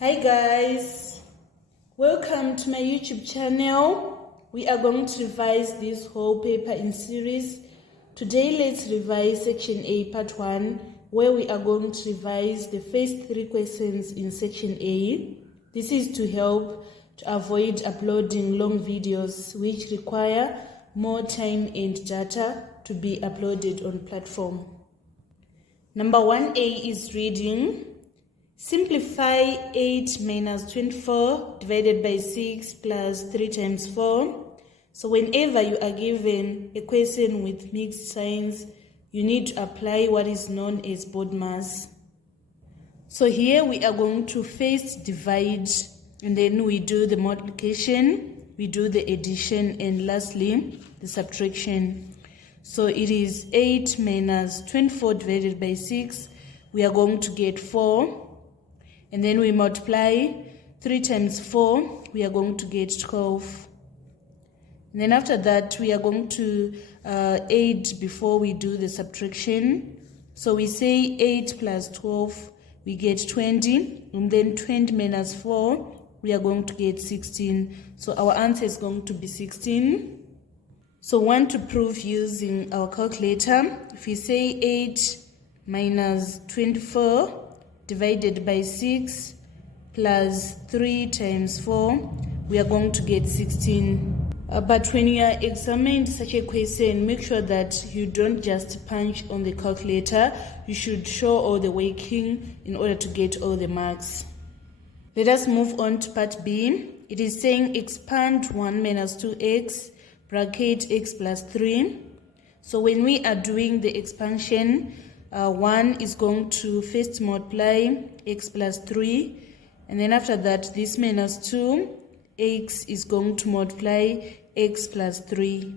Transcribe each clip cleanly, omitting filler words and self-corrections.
Hi guys, welcome to my YouTube channel. We are going to revise this whole paper in series. Today let's revise section A part 1, where we are going to revise the first 3 questions in section A. This is to help to avoid uploading long videos which require more time and data to be uploaded on platform. Number 1A is reading. Simplify 8 minus 24 divided by 6 plus 3 times 4. So whenever you are given a question with mixed signs, you need to apply what is known as BODMAS. So here we are going to first divide, and then we do the multiplication, we do the addition, and lastly the subtraction. So it is 8 minus 24 divided by 6. We are going to get 4. And then we multiply 3 times 4, we are going to get 12. And then after that, we are going to add before we do the subtraction. So we say 8 plus 12, we get 20. And then 20 minus 4, we are going to get 16. So our answer is going to be 16. So we want to prove using our calculator. If we say 8 minus 24, divided by 6 plus 3 times 4, we are going to get 16. But when you are examining such a question, make sure that you don't just punch on the calculator. You should show all the working in order to get all the marks. Let us move on to part B. It is saying expand 1 minus 2x, bracket x plus 3. So when we are doing the expansion, 1 is going to first multiply x plus 3, and then after that this minus 2, x is going to multiply x plus 3.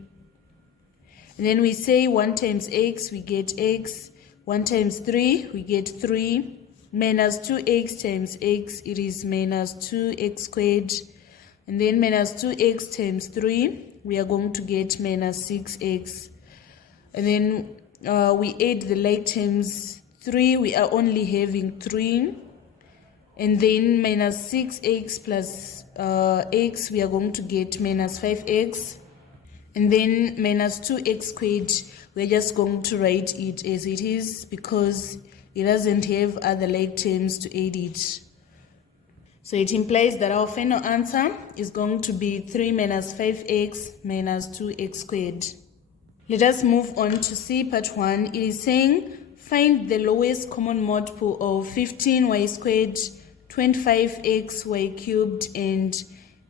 And then we say 1 times x, we get x, 1 times 3, we get 3, minus 2x times x, it is minus 2x squared, and then minus 2x times 3, we are going to get minus 6x. And then we add the like terms. 3, we are only having 3, and then minus 6x plus x, we are going to get minus 5x, and then minus 2x squared, we are just going to write it as it is because it doesn't have other like terms to add it. So it implies that our final answer is going to be 3 minus 5x minus 2x squared. Let us move on to C part 1. It is saying find the lowest common multiple of 15y squared, 25xy cubed, and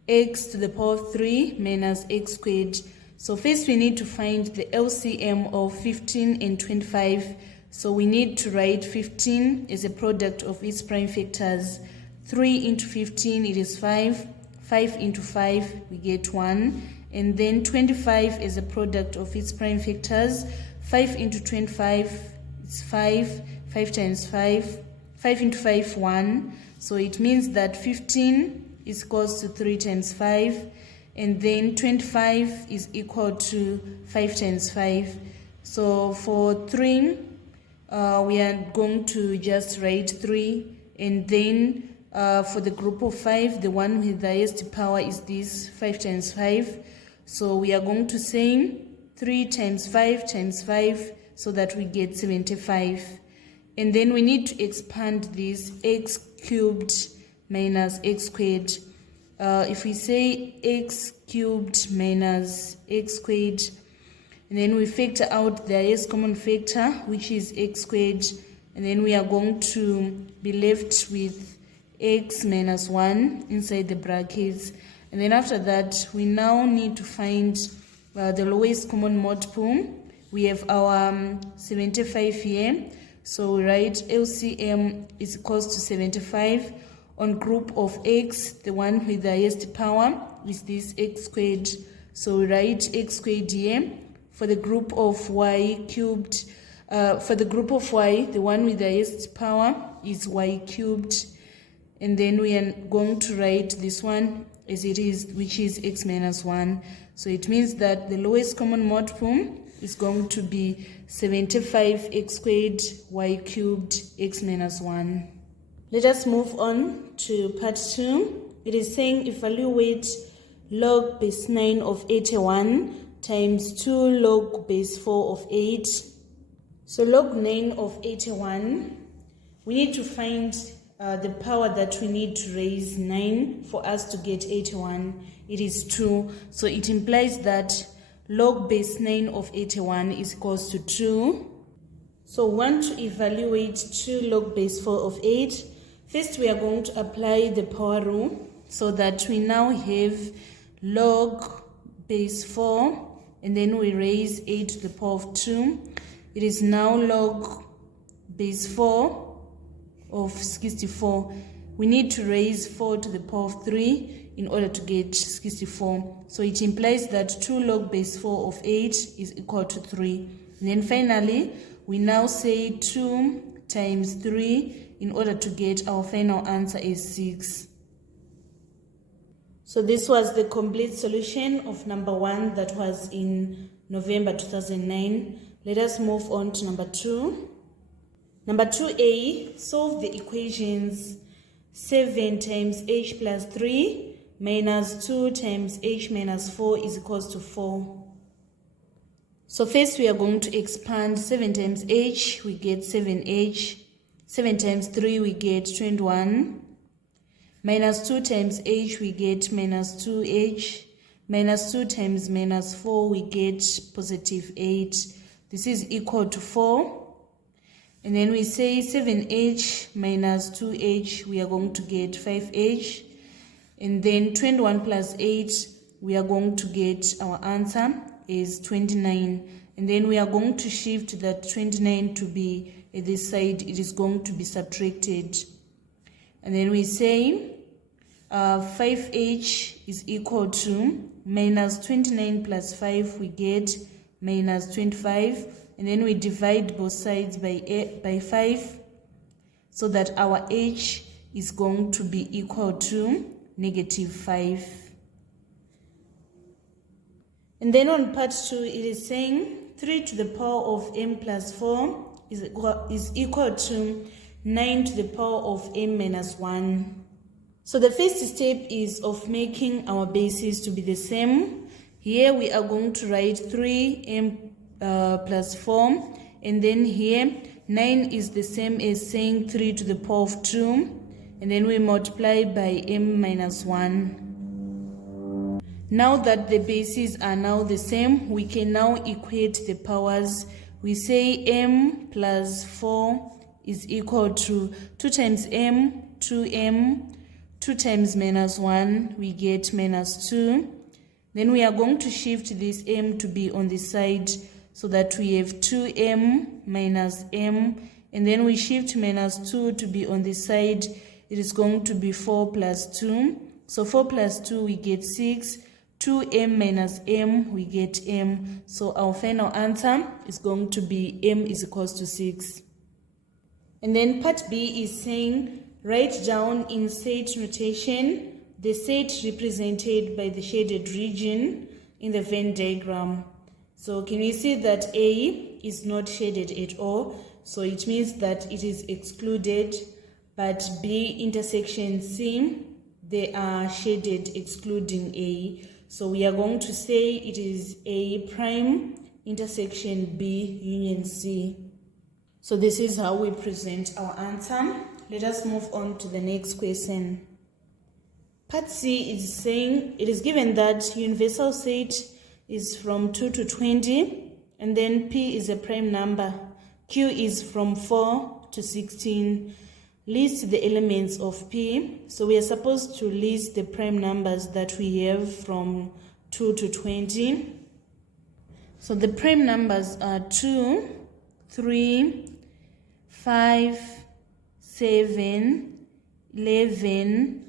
x to the power of 3 minus x squared. So first we need to find the LCM of 15 and 25. So we need to write 15 as a product of its prime factors. 3 into 15, it is 5. 5 into 5, we get 1. And then 25 as a product of its prime factors. 5 into 25 is 5. 5 times 5. 5 into 5, 1. So it means that 15 is equals to 3 times 5. And then 25 is equal to 5 times 5. So for 3, we are going to just write 3. And then for the group of 5, the one with the highest power is this 5 times 5. So we are going to say 3 times 5 so that we get 75. And then we need to expand this x cubed minus x squared. If we say x cubed minus x squared, and then we factor out the highest common factor, which is x squared, and then we are going to be left with x minus 1 inside the brackets. And then after that, we now need to find the lowest common multiple. We have our 75 here. So we write LCM is equals to 75. On group of x, the one with the highest power is this x squared. So we write x squared here. For the group of y cubed, for the group of y, the one with the highest power is y cubed. And then we are going to write this one as it is, which is x minus 1. So it means that the lowest common multiple is going to be 75x squared y cubed x minus 1. Let us move on to part 2. It is saying evaluate log base 9 of 81 times 2 log base 4 of 8. So log 9 of 81, we need to find the power that we need to raise 9 for us to get 81. It is 2. So it implies that log base 9 of 81 is equals to 2. So we want to evaluate 2 log base 4 of 8. First, we are going to apply the power rule so that we now have log base 4 and then we raise 8 to the power of 2. It is now log base 4 of 64. We need to raise 4 to the power of 3 in order to get 64. So it implies that 2 log base 4 of 8 is equal to 3. And then finally, we now say 2 times 3 in order to get our final answer is 6. So this was the complete solution of number 1 that was in November 2009. Let us move on to number 2. Number 2a, solve the equations 7 times h plus 3 minus 2 times h minus 4 is equals to 4. So first we are going to expand 7 times h, we get 7h. 7 times 3 we get 21. Minus 2 times h we get minus 2h. Minus 2 times minus 4 we get positive 8. This is equal to 4. And then we say 7h minus 2h, we are going to get 5h. And then 21 plus 8, we are going to get our answer is 29. And then we are going to shift that 29 to be at this side. It is going to be subtracted. And then we say 5h is equal to minus 29 plus 5, we get minus 25. And then we divide both sides by 5 so that our h is going to be equal to negative 5. And then on part 2, it is saying 3 to the power of m plus 4 is equal to 9 to the power of m minus 1. So the first step is of making our bases to be the same. Here we are going to write 3m plus 4, and then here 9 is the same as saying 3 to the power of 2, and then we multiply by m minus 1. Now that the bases are now the same, we can now equate the powers. We say m plus 4 is equal to 2 times m, 2m, 2 times minus 1, we get minus 2. Then we are going to shift this m to be on the side so that we have 2m minus m, and then we shift minus 2 to be on the side. It is going to be 4 plus 2. So 4 plus 2, we get 6. 2m minus m, we get m. So our final answer is going to be m is equals to 6. And then part B is saying, write down in set notation the set represented by the shaded region in the Venn diagram. So can you see that A is not shaded at all? So it means that it is excluded, but B intersection C, they are shaded excluding A. So we are going to say it is A prime intersection B union C. So this is how we present our answer. Let us move on to the next question. Part C is saying it is given that universal set is from 2 to 20, and then P is a prime number. Q is from 4 to 16. List the elements of P. So we are supposed to list the prime numbers that we have from 2 to 20. So the prime numbers are 2, 3, 5, 7, 11,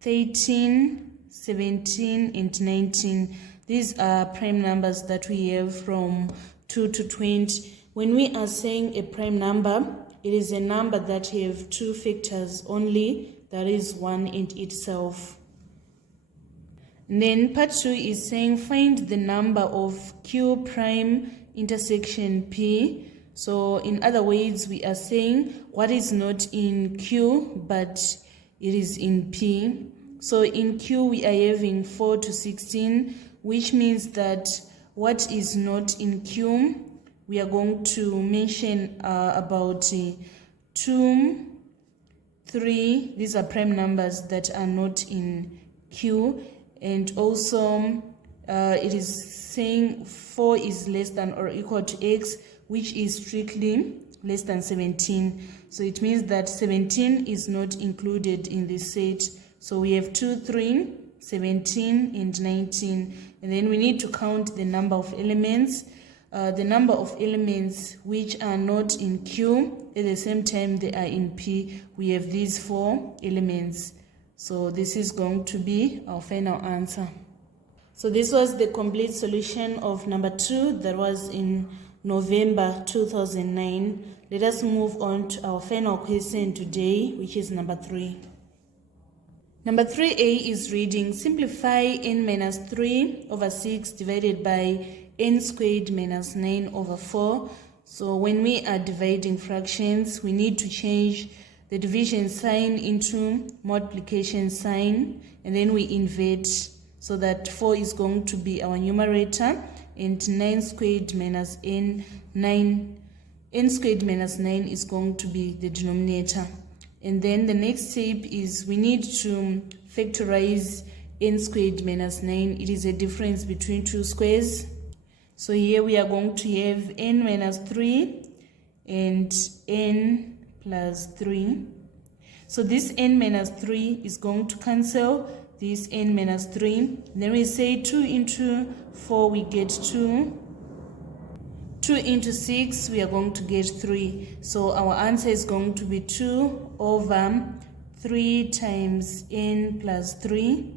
13, 17, and 19. These are prime numbers that we have from 2 to 20. When we are saying a prime number, it is a number that have two factors only, that is 1 and itself. And then part 2 is saying find the number of Q prime intersection P. So in other words, we are saying what is not in Q, but it is in P. So in Q, we are having 4 to 16, which means that what is not in Q, we are going to mention about 2, 3. These are prime numbers that are not in Q. And also it is saying 4 is less than or equal to X, which is strictly less than 17. So it means that 17 is not included in this set. So we have 2, 3, 17, and 19. And then we need to count the number of elements. The number of elements which are not in Q, at the same time they are in P. We have these 4 elements. So this is going to be our final answer. So this was the complete solution of number 2 that was in November 2009. Let us move on to our final question today, which is number 3. Number 3a is reading, simplify n minus 3 over 6 divided by n squared minus 9 over 4. So when we are dividing fractions, we need to change the division sign into multiplication sign, and then we invert, so that 4 is going to be our numerator and 9 squared minus n squared minus 9 is going to be the denominator. And then the next step is we need to factorize n squared minus 9. It is a difference between 2 squares. So here we are going to have n minus 3 and n plus 3. So this n minus 3 is going to cancel this n minus 3. Then we say 2 into 4, we get 2. 2 into 6, we are going to get 3. So our answer is going to be 2 over 3 times n plus 3.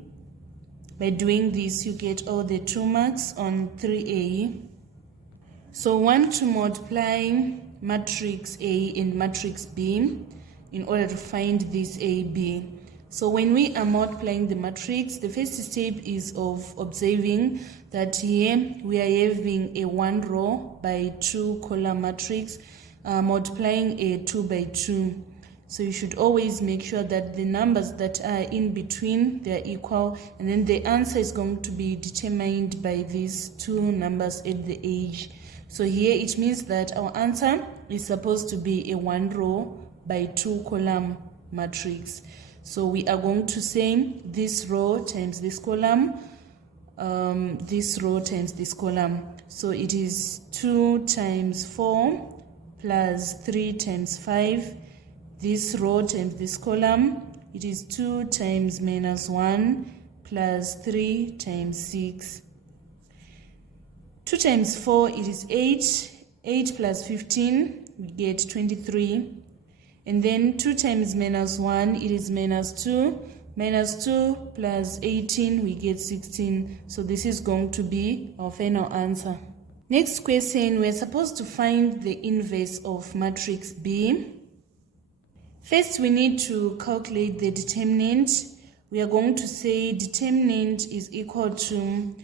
By doing this, you get all the 2 marks on 3a. So we want to multiply matrix A and matrix B in order to find this AB. So when we are multiplying the matrix, the first step is of observing that here we are having a 1 row by 2 column matrix multiplying a 2 by 2. So you should always make sure that the numbers that are in between, they are equal, and then the answer is going to be determined by these 2 numbers at the edge. So here it means that our answer is supposed to be a 1 row by 2 column matrix. So we are going to say this row times this column, this row times this column. So it is 2 times 4 plus 3 times 5. This row times this column, it is 2 times minus 1 plus 3 times 6. 2 times 4, it is 8. 8 plus 15, we get 23. And then 2 times minus 1, it is minus 2. Minus 2 plus 18, we get 16. So this is going to be our final answer. Next question, we're supposed to find the inverse of matrix B. First, we need to calculate the determinant. We are going to say determinant is equal to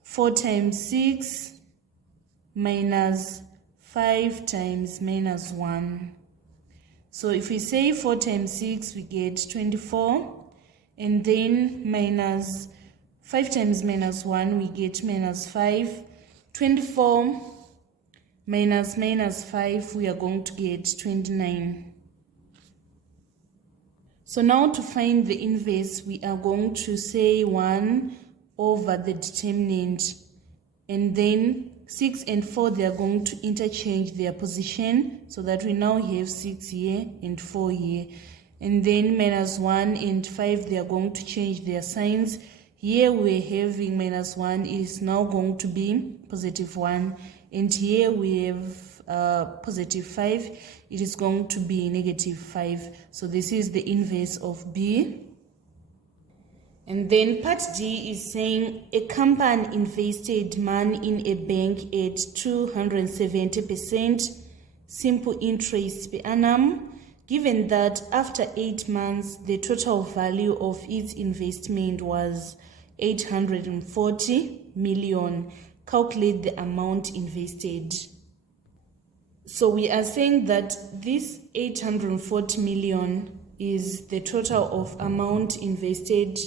4 times 6 minus 5 times minus 1. So if we say 4 times 6, we get 24. And then minus 5 times minus 1, we get minus 5. 24 minus minus 5, we are going to get 29. So now to find the inverse, we are going to say 1 over the determinant. And then 6 and 4, they are going to interchange their position, so that we now have 6 here and 4 here. And then minus 1 and 5, they are going to change their signs. Here we're having minus 1 is now going to be positive 1. And here we have positive 5. It is going to be negative 5. So this is the inverse of B. And then part D is saying a company invested money in a bank at 270% simple interest per annum, given that after 8 months the total value of its investment was 840 million. Calculate the amount invested. So we are saying that this 840 million is the total of amount invested.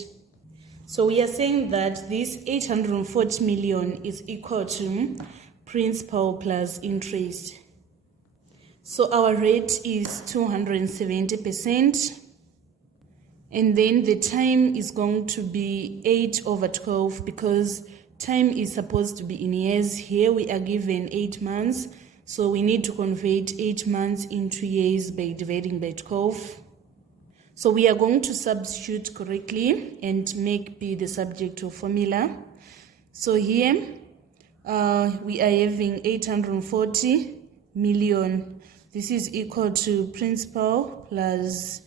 So we are saying that this 840 million is equal to principal plus interest. So our rate is 270%. And then the time is going to be 8/12 because time is supposed to be in years. Here we are given 8 months. So we need to convert 8 months into years by dividing by 12. So we are going to substitute correctly and make B the subject of formula. So here we are having 840 million. This is equal to principal plus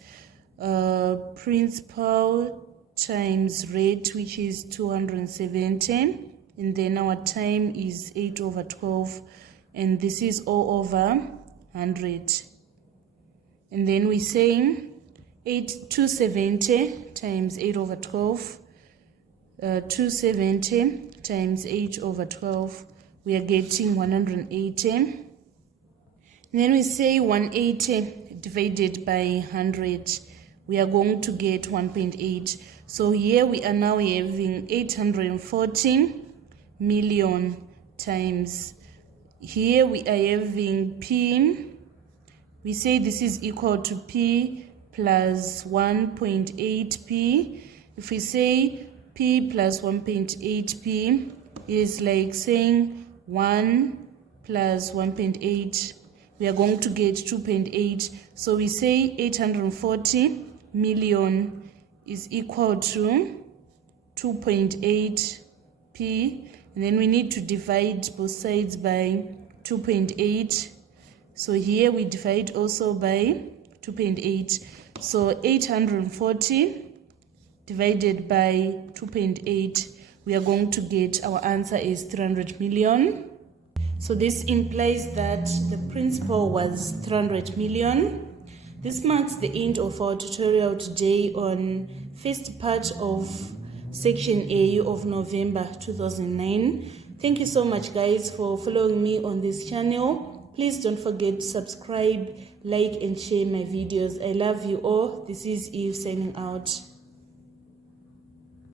principal times rate, which is 270, and then our time is 8/12, and this is all over 100. And then we say 270 times 8/12, 270 times 8/12, we are getting 180. And then we say 180 divided by 100, we are going to get 1.8. So here we are now having 840 million times, here we are having P, we say this is equal to P plus 1.8P. If we say P plus 1.8P, is like saying 1 plus 1.8, we are going to get 2.8. So we say 840 million is equal to 2.8P, and then we need to divide both sides by 2.8. So here we divide also by 2.8. So 840 divided by 2.8, we are going to get our answer is 300 million. So this implies that the principal was 300 million. This marks the end of our tutorial today on first part of section A of November 2009. Thank you so much guys for following me on this channel. Please don't forget to subscribe, like and share my videos. I love you all. This is Eve signing out.